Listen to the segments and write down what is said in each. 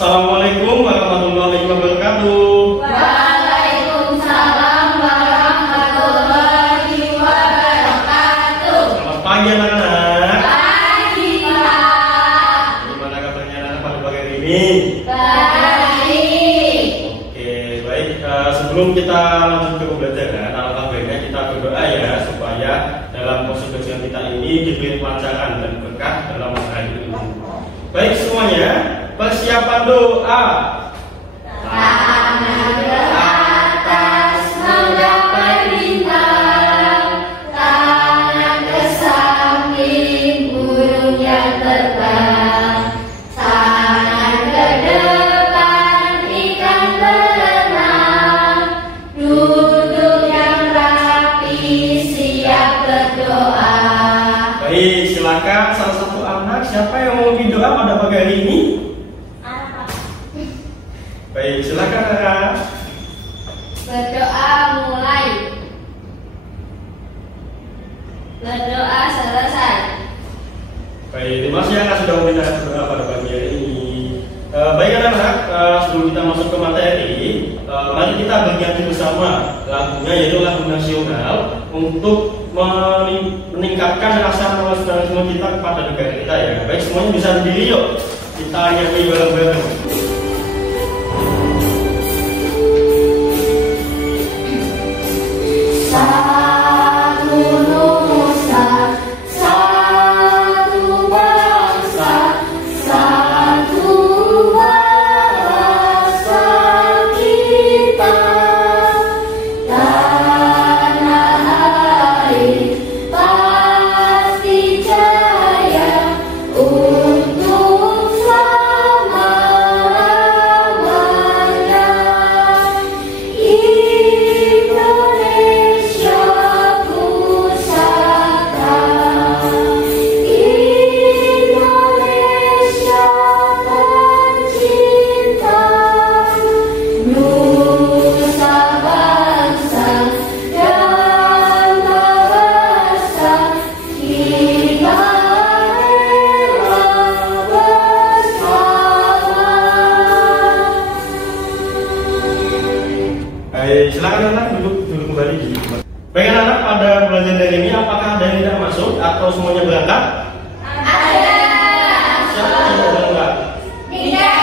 Assalamualaikum warahmatullahi wabarakatuh. Waalaikumsalam warahmatullahi wabarakatuh. Selamat pagi anak-anak. Pagi, Pak. Gimana kabarnya anak-anak pada pagi hari ini? Baik. Oke, baik. Sebelum kita lanjut ke pembelajaran, alangkah baiknya kita berdoa ya supaya dalam proses belajar kita ini diberi kelancaran dan berkah dalam hari ini. Baik semuanya, persiapan doa. Tangan ke atas menggapai bintang, tangan ke samping burung yang terbang, tangan ke depan ikan berenang, duduk yang rapi siap berdoa. Baik, silakan salah satu anak siapa yang mau memimpin doa pada pagi hari ini? Baik, silakan anak. Berdoa mulai. Berdoa selesai. Baik, terima kasih anak sudah meminta berdoa pada pagi hari ini. Baik anak-anak, sebelum kita masuk ke materi, mari kita berganti bersama lagunya, yaitu lagu nasional untuk meningkatkan rasa nasionalisme kita kepada negara kita ya. Baik, semuanya bisa berdiri yuk. Kita nyanyi bareng-bareng. Satu nusa, satu bangsa, satu bahasa kita. Tanah air pasti jaya untuk selama-lamanya. Indonesia pusaka, Indonesia tercinta, nusa bangsa dan bahasa kita rela bersama. Baik, silakan anak duduk kembali di. Baik anak-anak, pada pelajaran dari ini apakah ada yang tidak masuk atau semuanya berangkat? Ada. Siapa yang tidak berangkat? Tidak.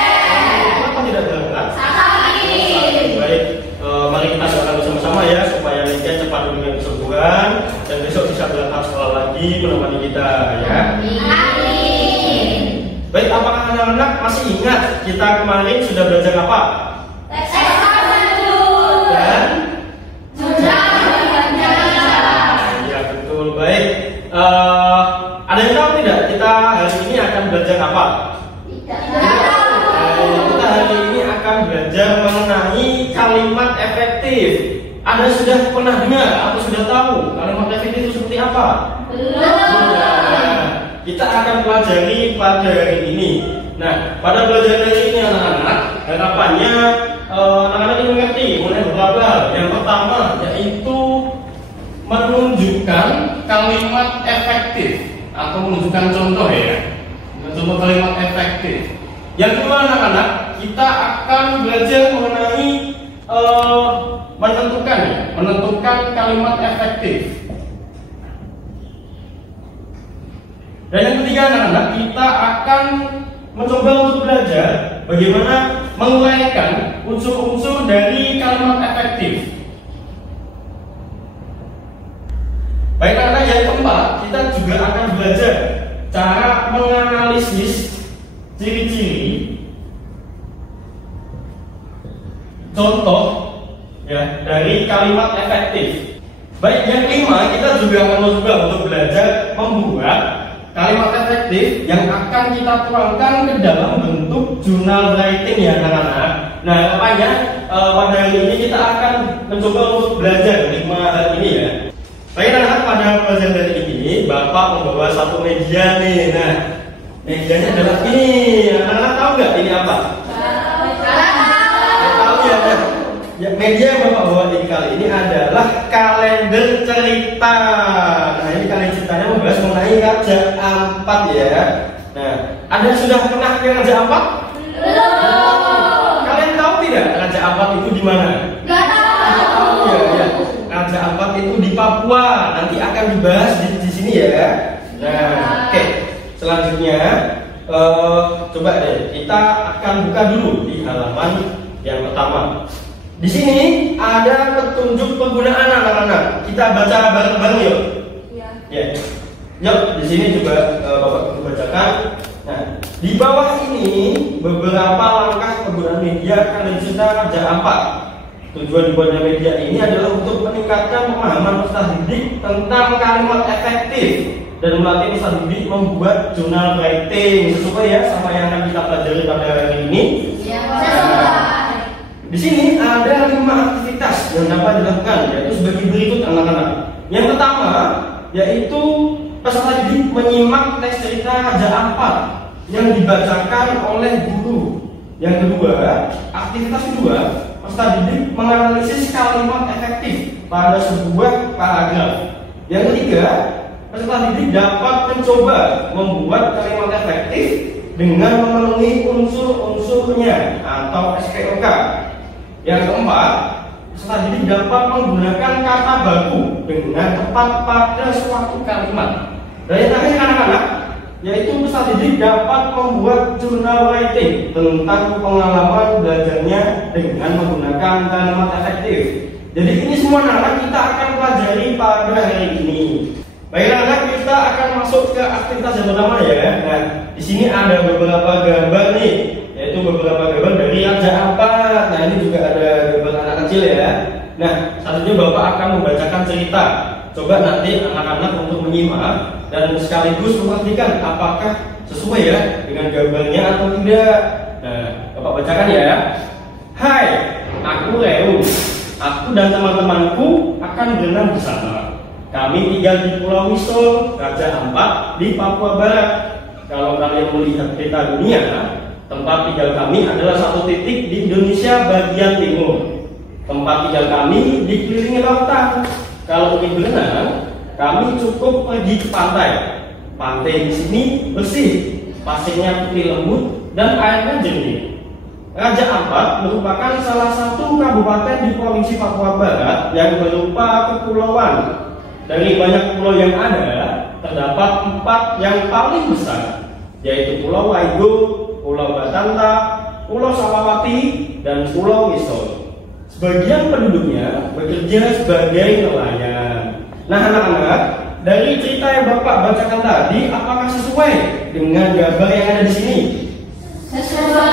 Kenapa tidak berangkat? Sakit. Baik, mari kita doakan bersama-sama ya supaya Nika cepat dengan kesembuhan dan besok bisa berangkat sekolah lagi menemani kita ya. Amin. Baik, apakah anak-anak masih ingat kita kemarin sudah belajar apa? Dan ya betul, baik. Ada yang tahu tidak kita hari ini akan belajar apa? Kita hari ini akan belajar mengenai kalimat efektif. Anda sudah pernah dengar atau sudah tahu kalimat efektif itu seperti apa? Nah, kita akan pelajari pada hari ini. Nah, pada pelajaran hari ini anak-anak, harapannya anak-anak ini mengerti mengenai beberapa hal. Yang pertama yaitu menunjukkan kalimat efektif atau menunjukkan contoh ya. Contoh kalimat efektif. Yang kedua anak-anak, kita akan belajar mengenai menentukan kalimat efektif. Dan yang ketiga anak-anak, kita akan mencoba untuk belajar bagaimana menguraikan unsur-unsur dari kalimat efektif. Baik anak-anak, yang keempat, kita juga akan belajar cara menganalisis ciri-ciri contoh ya dari kalimat efektif. Baik, yang kelima, kita juga akan mencoba untuk belajar membuat kalimat efektif yang akan kita tuangkan ke dalam bentuk jurnal writing ya anak-anak. Nah, makanya pada hari ini kita akan mencoba untuk belajar 5 hal ini ya. Baik anak-anak, pada pelajaran dari ini Bapak membawa satu media nih. Nah, medianya adalah ini. Anak-anak tahu nggak ini apa? Tahu ya. Ya, media yang Bapak bawa ini kali ini adalah kalender cerita. Nah, ini kalender ceritanya membahas mengenai Raja Ampat ya. Nah, ada yang sudah pernah ke Raja Ampat? Belum. Ampat itu di mana? Nggak tahu. Ya, ya. Raja Ampat itu di Papua. Nanti akan dibahas di sini ya. Nah, oke. Selanjutnya, coba deh kita akan buka dulu di halaman yang pertama. Di sini ada petunjuk penggunaan anak-anak. Kita baca bareng-bareng yuk. Iya. Ya. Yuk, di sini coba Bapak Guru bacakan. Nah, di bawah ini beberapa langkah penggunaan media Kalisunda Raja Ampat. Tujuan dibuatnya media ini adalah untuk meningkatkan pemahaman peserta didik tentang kalimat efektif dan melatih peserta didik membuat jurnal writing sesuai ya sama yang akan kita pelajari pada hari ini. Iya, sesuai. Di sini ada 5 aktivitas yang dapat dilakukan, yaitu sebagai berikut anak-anak. Yang pertama yaitu peserta didik menyimak teks cerita Raja Ampat yang dibacakan oleh guru. Yang kedua, aktivitas kedua, peserta didik menganalisis kalimat efektif pada sebuah paragraf. Yang ketiga, peserta didik dapat mencoba membuat kalimat efektif dengan memenuhi unsur-unsurnya atau SPOK. Yang keempat, peserta didik dapat menggunakan kata baku dengan tepat pada suatu kalimat. Dan yang terakhir anak-anak, yaitu peserta didik dapat membuat jurnal writing tentang pengalaman belajarnya dengan menggunakan kalimat efektif. Jadi ini semua anak-anak kita akan pelajari pada hari ini. Baik anak-anak, kita akan masuk ke aktivitas yang pertama ya. Nah, di sini ada beberapa gambar nih, yaitu beberapa gambar dari Raja Ampat. Nah, ini juga ada gambar anak kecil ya. Nah, selanjutnya Bapak akan membacakan cerita. Coba nanti anak-anak untuk menyimak dan sekaligus memastikan apakah sesuai ya dengan gambarnya atau tidak. Nah, Bapak bacakan ya. Hai, aku Leo. Aku dan teman-temanku akan berenang bersama. Kami tinggal di Pulau Wisol, Raja Ampat di Papua Barat. Kalau kalian melihat peta dunia, tempat tinggal kami adalah satu titik di Indonesia bagian timur. Tempat tinggal kami dikelilingi lautan. Kalau ingin berenang, kami cukup pergi ke pantai. Pantai di sini bersih, pasirnya putih lembut dan airnya jernih. Raja Ampat merupakan salah satu kabupaten di Provinsi Papua Barat yang berupa kepulauan. Dari banyak pulau yang ada, terdapat 4 yang paling besar, yaitu Pulau Waigo, Pulau Batanta, Pulau Salawati, dan Pulau Wisol. Sebagian penduduknya bekerja sebagai nelayan. Nah anak-anak, dari cerita yang Bapak bacakan tadi, apakah sesuai dengan gambar yang ada di sini? Sesuai.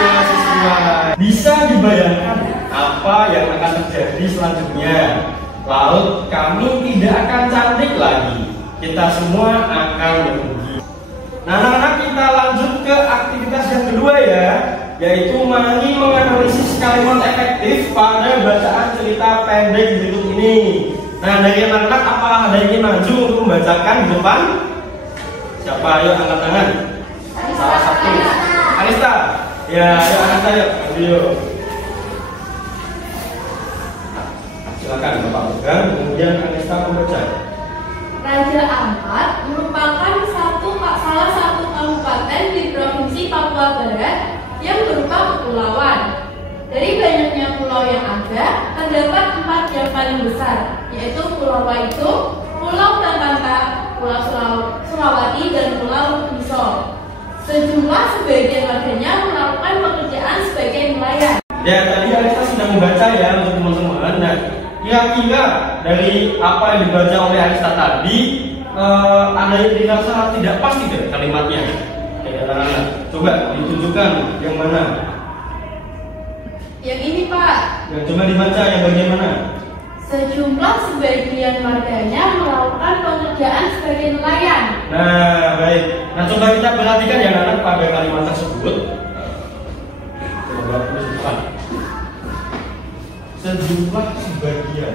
Iya, sesuai. Bisa dibayangkan apa yang akan terjadi selanjutnya? Laut kami tidak akan cantik lagi. Kita semua akan merugi. Nah anak-anak, kita lanjut ke aktivitas yang kedua ya, yaitu mari menganalisis kalimat efektif pada bacaan cerita pendek berikut ini. Nah dari anak-anak, apa ada yang ingin maju untuk membacakan di depan? Siapa? Ayo angkat tangan. Salah satu. Arista. Ya, ayo angkat saya. Ayo. Silakan Bapak pegang, kemudian Arista membaca. Raja Ampat merupakan salah satu kabupaten di Provinsi Papua Barat yang berupa kepulauan. Dari banyaknya pulau yang ada, terdapat 4 yang paling besar, yaitu Pulau Waigo, Pulau Batanta, Pulau Sulawati, dan Pulau Wisol. Sejumlah sebagian warganya melakukan pekerjaan sebagai nelayan. Ya, tadi Arista sudah membaca ya untuk teman-teman. Nah, kira-kira dari apa yang dibaca oleh Arista tadi, ada yang dirasa tidak pasti ke kalimatnya? Ya, anak-anak, coba ditunjukkan yang mana? Yang ini Pak. Yang coba dibaca yang bagian mana? Sejumlah sebagian warganya melakukan pekerjaan sebagai nelayan. Nah, baik. Nah, coba kita perhatikan yang anak pada kalimat tersebut. Coba tulis depan. Sejumlah sebagian.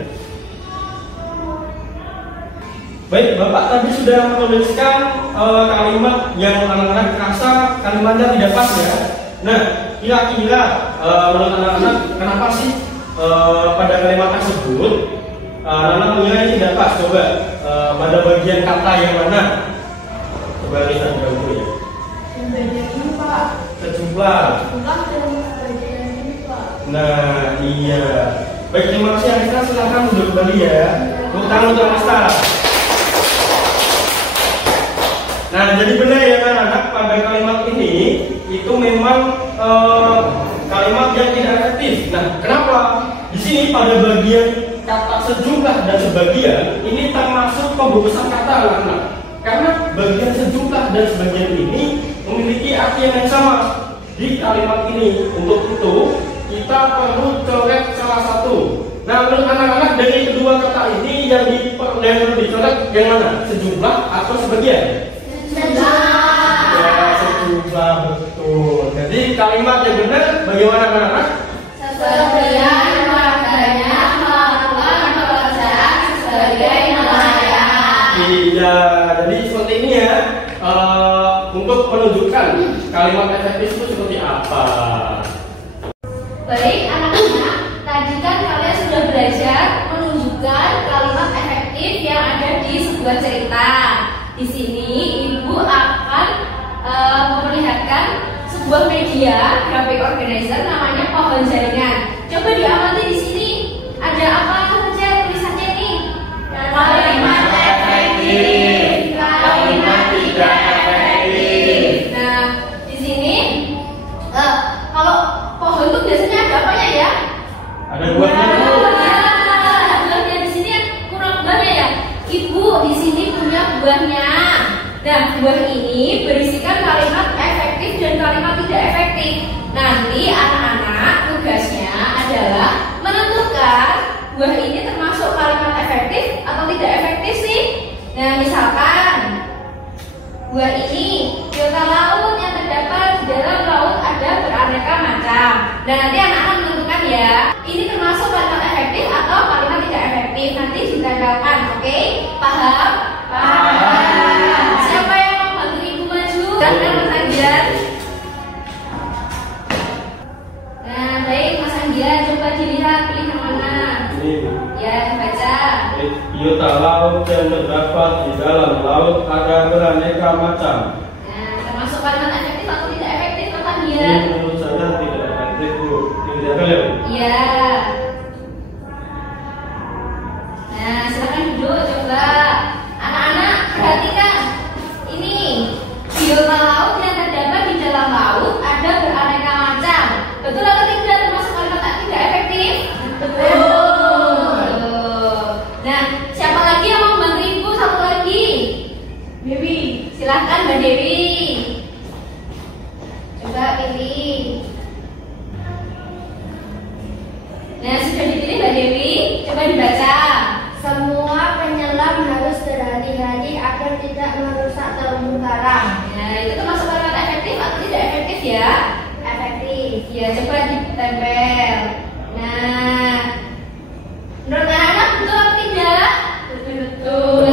Baik, Bapak tadi sudah menuliskan kalimat yang anak-anak rasa kalimatnya tidak pas ya. Nah, kira-kira menurut anak-anak kenapa sih pada kalimat tersebut anak-anak menilai tidak pas? Coba pada bagian kata yang mana? Coba lihat dulu ya. Yang bagian ini Pak. Sejumlah. Bukan yang bagian ini Pak. Nah, iya. Baik, terima kasih Anissa, silahkan duduk kembali ya. Tepuk tangan untuk Anissa. Nah, jadi benar ya anak-anak, pada kalimat ini itu memang kalimat yang tidak efektif. Nah, kenapa? Di sini pada bagian kata sejumlah dan sebagian ini termasuk pembungkusan kata anak-anak. Karena bagian sejumlah dan sebagian ini memiliki arti yang sama di kalimat ini. Untuk itu kita perlu coret salah satu. Nah, menurut anak-anak dari kedua kata ini yang perlu dicoret yang mana? Sejumlah atau sebagian? Ya, sejumlah, betul. Jadi kalimat yang benar bagaimana anak-anak? Sebagian warganya melakukan pekerjaan sebagai nelayan. Iya, jadi seperti ini ya. Untuk menunjukkan kalimat efektif itu seperti apa? Baik anak-anak, tadi kan kalian sudah belajar menunjukkan kalimat efektif yang ada di sebuah cerita. Di sini ibu akan memperlihatkan sebuah media graphic organizer namanya pohon jaringan. Coba diamati di sini ada apa saja tulisannya ini? Kalimat efektif, kalimat tidak efektif. Nah, di sini kalau pohon itu biasanya ada apanya ya? Ada buahnya dulu. Buahnya di sini kurang buahnya ya. Ibu di sini punya buahnya. Nah, buah ini berisikan kalimat efektif dan kalimat tidak efektif. Nanti anak-anak tugasnya adalah menentukan buah ini termasuk kalimat efektif atau tidak efektif sih. Nah, misalkan buah ini biota laut yang terdapat di dalam laut ada beraneka macam. Dan nanti anak-anak menentukan ya, ini termasuk kalimat efektif atau kalimat tidak efektif. Nanti ditempelkan, oke? Paham? Paham. Siapa yang mau bantu ibu maju? Silahkan Mas Anggian. Nah, baik Mas Anggian, coba dilihat pilih yang mana? Ini. Ya, baca. Biota laut yang terdapat di dalam laut ada beraneka macam. Nah, termasuk kalimat efektif atau tidak efektif, Mas Ini Anggian? menurut saya tidak efektif, Bu. Tidak boleh. Iya. Nah, silakan duduk coba. Anak-anak perhatikan. Ini biota laut yang terdapat di dalam laut ada beraneka macam. Betul atau tidak termasuk kalimat tidak efektif? Betul. Nah, siapa lagi yang mau membantu ibu? Satu lagi. Dewi. Silahkan Mbak Dewi. Coba pilih. Nah, sudah dipilih Mbak Dewi, coba dibaca. Semua penyelam harus berhati-hati agar tidak merusak terumbu karang. Nah, itu termasuk kalimat efektif atau tidak efektif ya? Efektif. Ya, coba ditempel. Nah, menurut anak-anak betul atau tidak? Betul.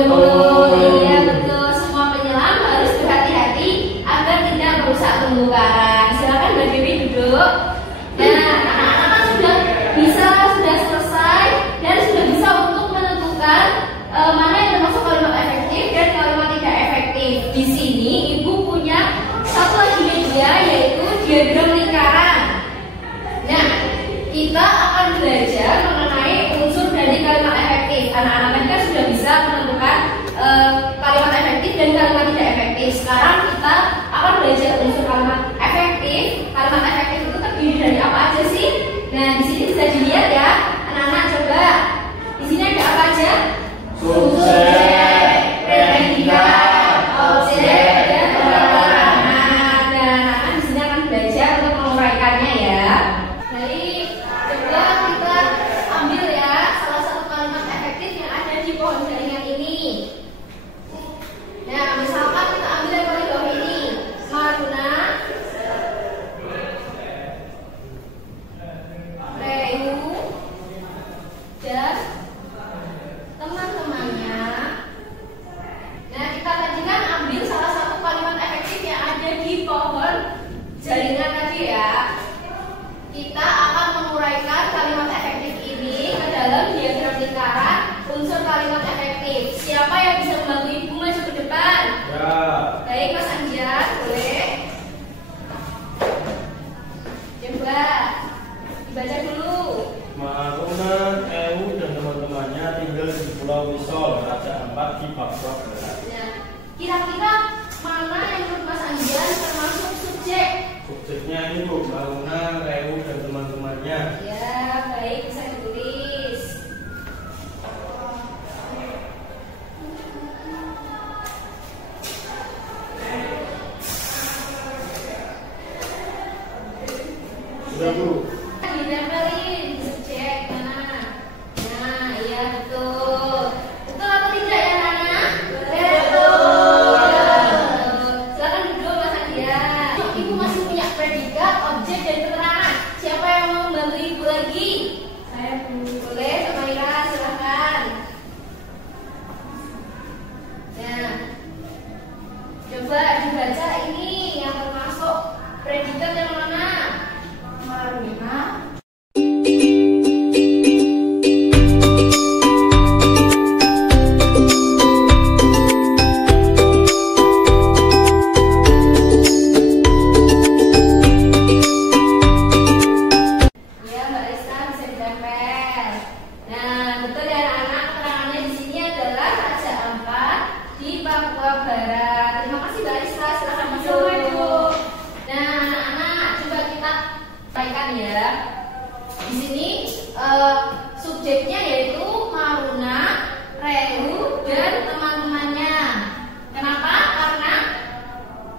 Iya, betul. Semua penyelam harus berhati-hati agar tidak merusak terumbu karang. Silakan Mbak Dewi duduk. Nah, anak-anak kan sudah selesai dan sudah bisa untuk menentukan mana yang termasuk kalimat efektif dan kalimat tidak efektif. Di sini ibu punya satu lagi media yaitu diagram lingkaran. Nah, kita akan belajar mengenai unsur dari kalimat efektif. Anak-anak kan sudah bisa menentukan kalimat efektif dan kalimat tidak efektif. Sekarang kita akan belajar unsur kalimat efektif. Kalimat efektif itu terdiri dari apa aja sih? Nah, di sini bisa dilihat ya, anak-anak coba. Di sini ada apa aja? Subjek, predikat, objek, dan keterangan. Dan anak-anak di sini akan belajar untuk menguraikannya ya. Baik, coba kita ambil ya salah satu kalimat efektif yang ada di pohon jaringan ini. Pulau Misol, Raja Ampat di Papua Barat. Nah, kira-kira mana yang menurut Mas Andian termasuk subjek? Subjeknya ini Bu, Mauna, Rewu, dan teman-temannya. Ya, baik, bisa ditulis. Sudah Bu. Ditempelin subjek mana? Nah, iya betul. Betul atau tidak ya Nana? Betul. Silakan duduk Mas Andian. Ibu masih punya predikat, objek dan keterangan. Siapa yang mau membantu Ibu lagi? Saya boleh, Kak Maira, silakan. Nah, coba dibaca ini yang termasuk predikat yang mana? Maruna. Ya, Mbak Rista bisa ditempel. Nah, betul ya anak-anak, keterangannya di sini adalah Raja Ampat di Papua Barat. Terima kasih Mbak Rista, silakan masuk. Nah, anak-anak, coba kita sampaikan ya. Di sini subjeknya yaitu Maruna, Rehu, dan teman-temannya. Kenapa? Karena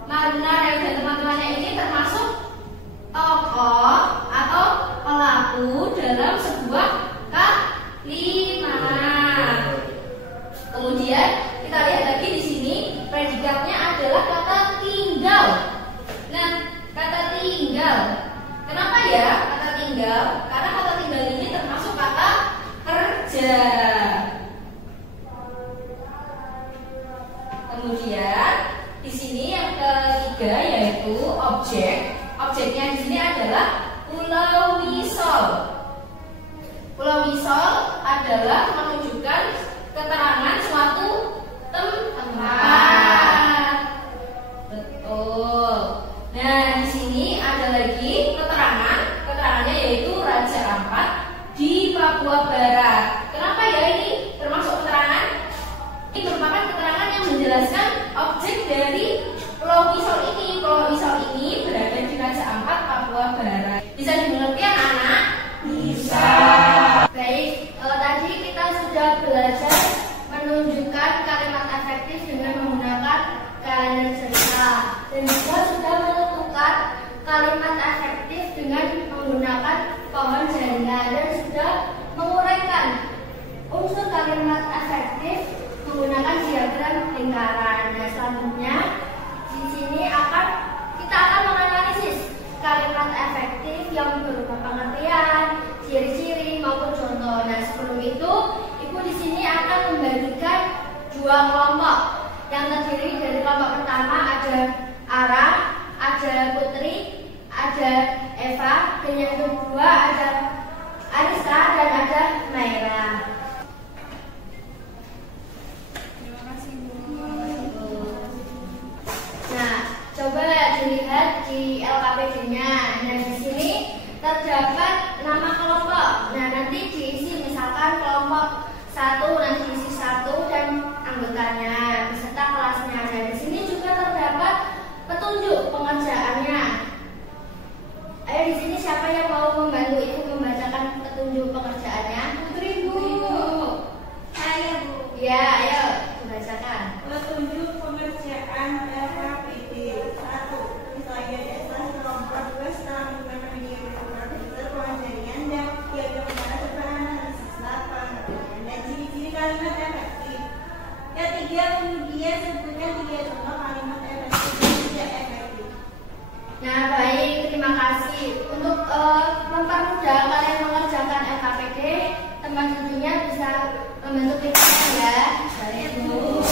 Maruna, Rehu, dan teman-temannya ini termasuk tokoh atau pelaku dalam sebuah kalimat. Kemudian kita lihat lagi di sini predikatnya adalah kata tinggal. Nah, kata tinggal. Kenapa ya kata tinggal? Karena kata tinggal ini termasuk kata kerja. Kemudian di sini yang ketiga yaitu objek. Objeknya di sini adalah Pulau Misol. Pulau Misol adalah menunjukkan keterangan suatu tempat. Betul. Nah, di sini ada lagi keterangan. Keterangannya yaitu Raja Ampat di Papua Barat. Kenapa ya ini termasuk keterangan? Ini merupakan keterangan yang menjelaskan objek dari Pulau Misol ini. Pulau Misol ini berada di Raja Ampat, Papua Barat. Bisa dimengerti anak-anak? Bisa. Baik, tadi kita sudah belajar menunjukkan kalimat efektif dengan menggunakan kalender cerita dan juga sudah menentukan kalimat efektif dengan menggunakan pohon jaringan dan sudah menguraikan unsur kalimat efektif menggunakan diagram lingkaran. Nah, selanjutnya di sini kita akan menganalisis kalimat efektif yang berupa pengertian, ciri-ciri maupun contoh. Nah, sebelum itu Ibu di sini akan membagikan dua kelompok yang terdiri dari kelompok pertama ada Ara, ada Putri, ada Eva, dan yang kedua ada Arista dan ada Maira. Terima kasih Bu. Nah, coba dilihat di LKPD-nya. Nah, di sini terdapat nama kelompok. Nah, nanti diisi misalkan kelompok 1 nanti diisi 1 dan anggotanya beserta kelasnya. Nah, di sini juga terdapat petunjuk pengerjaannya. Ayo di sini siapa yang mau membantu Ibu membacakan petunjuk pengerjaannya? Putri Bu. Saya Bu. Ya, ayo dibacakan. Petunjuk pengerjaan LKPD 1. Misalnya dasar kelompok 2 setelah menggunakan media komputer, pohon jaringan dan diagram cara analisis 8. Dan ciri-ciri kalimat efektif. Ketiga, kemudian sebutkan 3 contoh kalimat efektif dan tidak efektif. Nah, baik, terima kasih. Untuk mempermudah kalian mengerjakan LKPD, teman tentunya bisa membantu kita ya. Baik, Bu.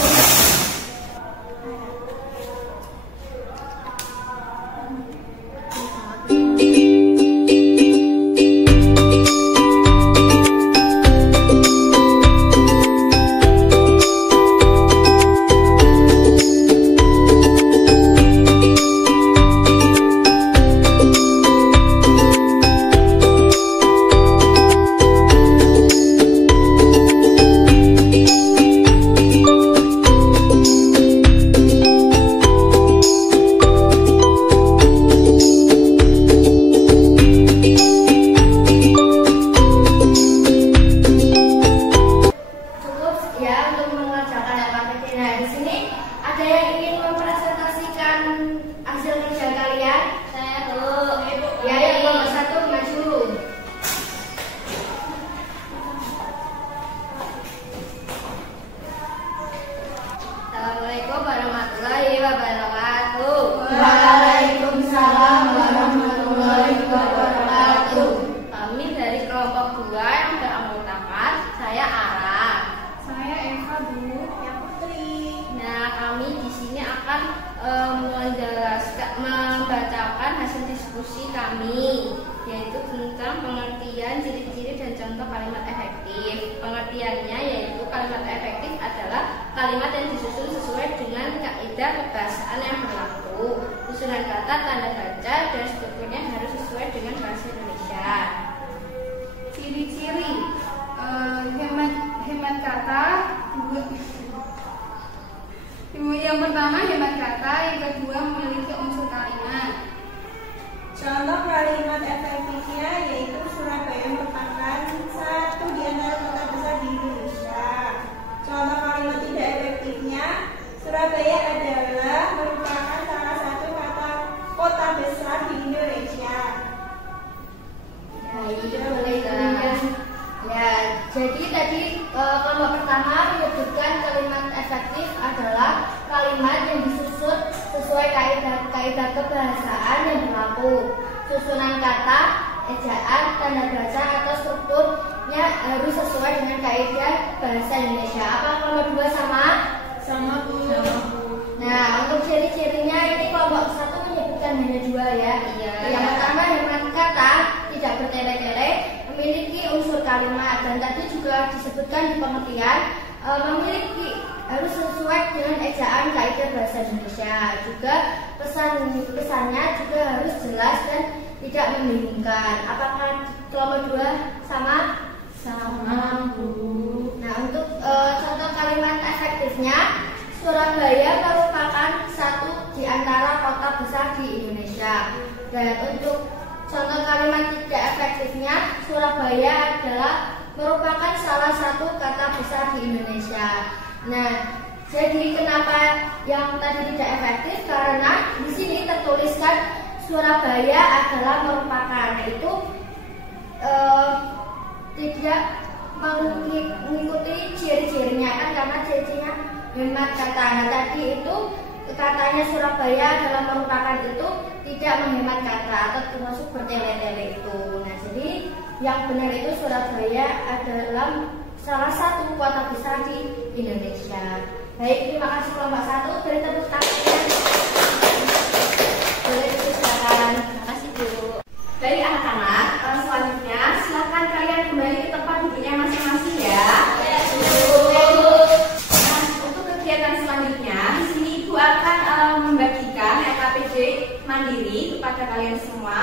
wabarakatuh. Waalaikumsalam warahmatullahi wabarakatuh. Kami dari kelompok 2 yang beranggotakan saya Ara. Saya Eva Bu. Yang Putri. Nah, kami di sini akan membacakan hasil diskusi kami, yaitu tentang pengertian, ciri-ciri dan contoh kalimat efektif. Pengertiannya yaitu kalimat efektif adalah kalimat yang disusun sesuai dengan kaidah kebahasaan yang berlaku. Susunan kata, tanda baca, dan strukturnya harus sesuai dengan bahasa Indonesia. Ciri-ciri hemat kata. Yang pertama hemat kata, yang kedua memiliki unsur kalimat. Contoh kalimat efektifnya yaitu Surabaya merupakan satu di antara kota besar di Indonesia. Contoh kalimat tidak efektifnya, Surabaya adalah merupakan salah satu kota besar di Indonesia. Jadi tadi kelompok pertama menyebutkan kalimat efektif adalah kalimat yang disusun sesuai kaidah kebahasaan yang berlaku. Susunan kata, ejaan, tanda baca atau strukturnya harus sesuai dengan kaidah bahasa Indonesia. Apa kelompok 2 sama? Sama Bu. Nah, untuk ciri-cirinya ini kelompok 1 menyebutkan hanya 2 ya. Iya. Yang pertama hemat kata, tidak bertele-tele, memiliki unsur kalimat, dan tadi juga disebutkan di pengertian memiliki harus sesuai dengan ejaan kaidah bahasa Indonesia. Juga pesannya juga harus jelas dan tidak membingungkan. Apakah kelompok 2 sama? Sama Bu. Nah, untuk contoh kalimat efektifnya, Surabaya merupakan satu di antara kota besar di Indonesia. Dan untuk contoh kalimat tidak efektifnya, Surabaya adalah merupakan salah satu kata besar di Indonesia. Nah, jadi kenapa yang tadi tidak efektif? Karena di sini tertuliskan Surabaya adalah merupakan, yaitu tidak mengikuti ciri-cirinya kan, karena ciri-cirinya hemat kata. Nah, tadi itu katanya Surabaya adalah merupakan itu tidak menghemat kata atau termasuk bertele-tele itu. Nah, jadi yang benar itu Surabaya adalah salah satu kota besar di Indonesia. Baik, terima kasih kelompok 1. Beri tepuk tangan. Boleh disilakan. Terima kasih Bu. Dari anak-anak, selanjutnya silakan kalian kembali ke tempat duduknya masing-masing ya. Nah, untuk kegiatan selanjutnya, di sini Ibu akan membagikan LKPD mandiri kepada kalian semua.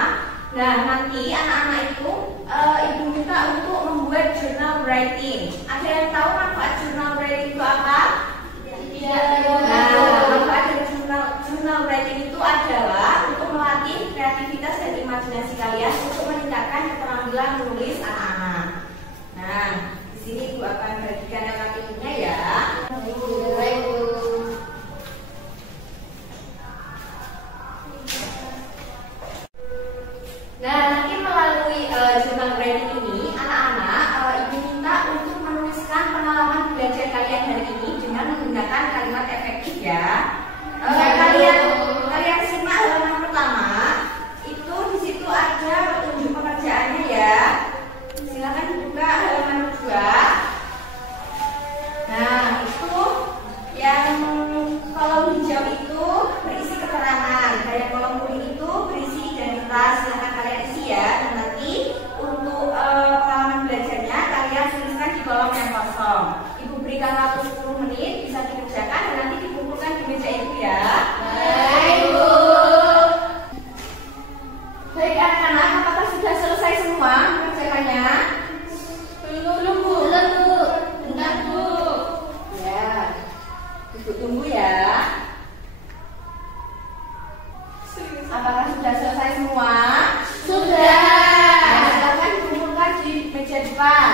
Nah, nanti anak-anak itu Ibu minta untuk membuat journal writing. Ada yang tahu manfaat journal writing itu apa? Nah, manfaat dari journal writing itu adalah untuk melatih kreativitas dan imajinasi kalian untuk meningkatkan keterampilan menulis anak-anak. Nah, di sini Ibu akan bagikan LKPD-nya ya. Nah, nanti melalui journal writing ini, anak-anak Ibu minta untuk menuliskan pengalaman belajar kalian hari ini dengan menggunakan kalimat efektif ya. Kalian simak halaman pertama. Itu di situ ada petunjuk pekerjaannya ya. Silakan dibuka halaman 2. Nah, itu yang kolom hijau itu berisi keterangan, dan kolom kuning itu berisi identitas. Silakan kalian isi ya. Dan nanti untuk pengalaman belajarnya kalian tuliskan di kolom yang kosong. Ibu berikan waktu 10 menit, bisa dikerjakan dan nanti dikumpulkan di meja Ibu ya. Baik, Bu. Baik anak-anak, apakah sudah selesai semua mengerjakannya? Belum Bu. Belum, Bu. Bentar, Bu. Ya, Ibu tunggu ya. Apakah sudah selesai semua? Sudah. Nah, silakan dikumpulkan di meja depan.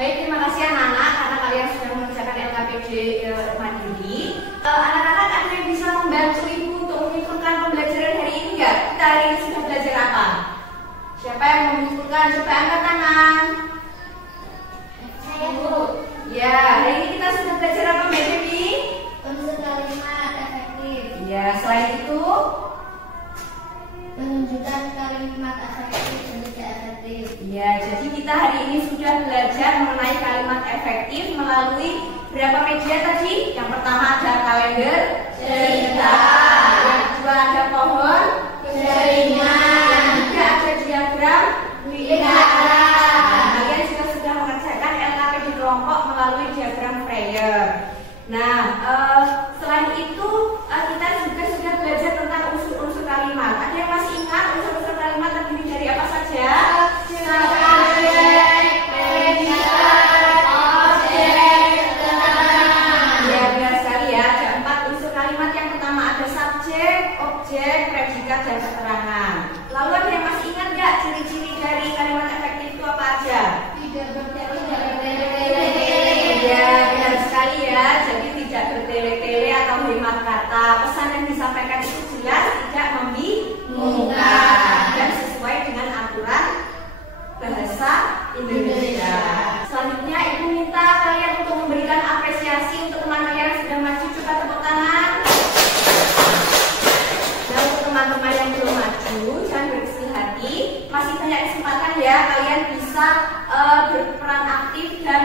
Baik, terima kasih anak-anak karena kalian sudah mengerjakan LKPD mandiri. Anak-anak ada yang bisa membantu Ibu untuk menyimpulkan pembelajaran hari ini nggak? Kita hari ini sudah belajar apa? Siapa Siapa yang mengumpulkan? Coba angkat tangan. Saya Bu. Ya, hari ini kita sudah belajar apa Mbak Dewi? Unsur kalimat efektif. Ya, selain itu Menunjukkan kalimat efektif dan tidak efektif. ya, jadi kita hari ini sudah belajar mengenai kalimat efektif melalui berapa media tadi? Yang pertama ada kalender, Cerita. yang kedua ada pohon, Jaringan. yang ketiga ada diagram. Bicara. Nah, kalian juga sudah mengerjakan LKP di kelompok melalui diagram Freyer. Nah, selain itu kita juga sudah belajar tentang unsur-unsur kalimat. Ada yang masih ingat unsur-unsur kalimat terdiri dari apa saja? Subjek, predikat, objek, keterangan. Ya, benar sekali ya. Ada 4 unsur kalimat. Yang pertama ada subjek, objek, predikat, dan keterangan. Lalu ada yang masih ingat nggak ciri-ciri dari kalimat efektif itu apa aja? Tidak bertele-tele. Ya, benar sekali ya. Jadi tidak bertele-tele atau hemat kata. Pesan yang disampaikan itu jelas, tidak membingungkan, dan sesuai dengan aturan bahasa Indonesia. Selanjutnya, Ibu minta kalian untuk memberikan apresiasi untuk teman kalian yang sudah maju. Coba tepuk tangan. Nah, untuk teman-teman yang belum maju, jangan berkecil hati. Masih banyak kesempatan ya. Kalian bisa berperan aktif dan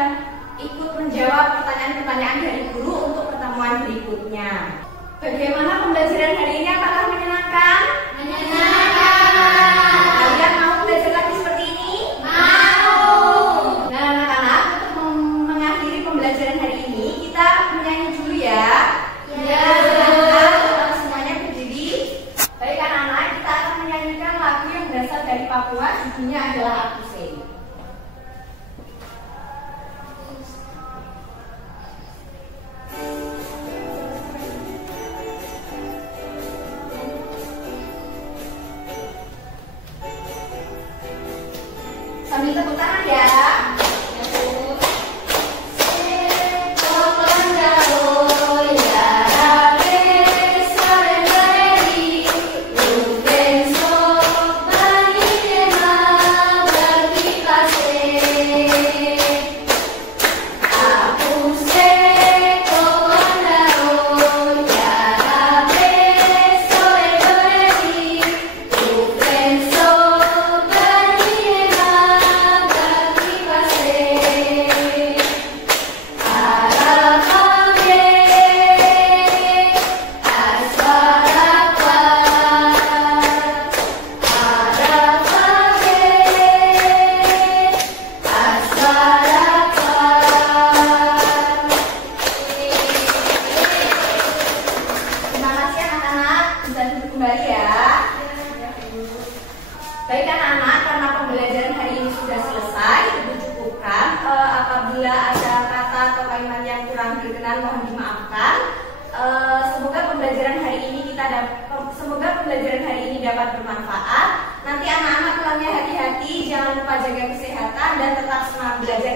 ikut menjawab pertanyaan-pertanyaan dari guru untuk pertemuan berikutnya. Bagaimana pembelajaran hari ini? Apakah menyenangkan? Menyenangkan. Kalian mau belajar lagi seperti ini? Mau. Nah, anak-anak, untuk mengakhiri pembelajaran hari ini, kita menyanyi dulu ya. Ya. Silakan semuanya berdiri. Baik anak-anak, kita akan menyanyikan lagu yang berasal dari Papua. Judulnya adalah Aku Say. Sambil tepuk tangan ya. Terima kasih anak-anak, bisa duduk kembali ya. Baik anak-anak, karena pembelajaran hari ini sudah selesai, itu cukupkan. Apabila ada kata atau kalimat yang kurang berkenan, mohon dimaafkan. Semoga pembelajaran hari ini dapat bermanfaat. Nanti anak-anak pulangnya hati-hati, jangan lupa jaga kesehatan dan tetap semangat belajar